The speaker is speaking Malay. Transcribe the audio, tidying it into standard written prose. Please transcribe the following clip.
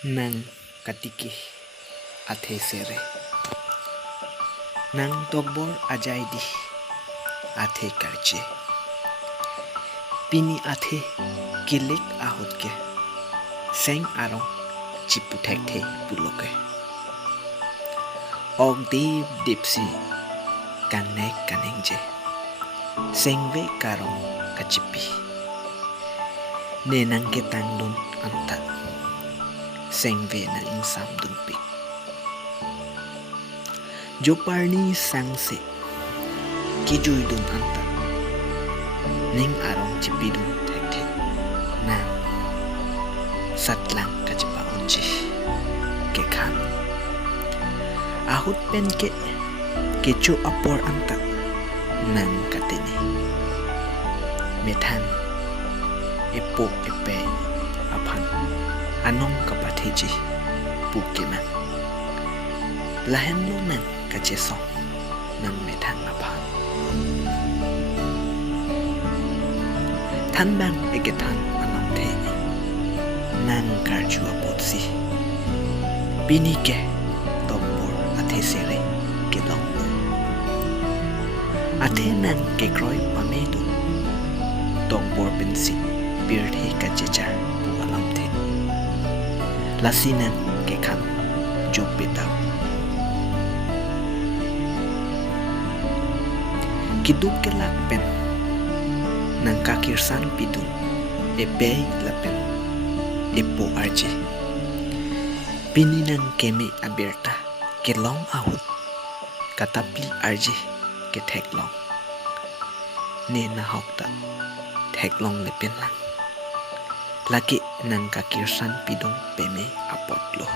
Nang katiki athe sere nang togbor ajai di athe karche pini athe kilik ahut ke seng arong chiputhek the puloke og deep dipsi kanek kanengje sengve karong kachipi nenang ke tangdun anta sengve na insam dumpi joparni sangse kijui dun anta ning arong chipidun thek thek nang satlang kachipa onji ke khan ahut pen ke kecho apor anta nang kateni methan epo epe aphan anong kapatheji pukina lahen lo nang kacheso nang methan aphan than bang egethan anam the nang karju apotsi bini ke tombor athe sere ke long athe nang ke kroi pamedu tombor pensi birthi kachechar pu alam the lasinan ke khan jopetau kiduk ke lakpen nang kakirsan pidun ebe lapen epo arje pininan keme aberta ke long ahut katapli arje ke theklong ne na hokta theklong lepen lang lagi nang kakirsan pidun peme apotlo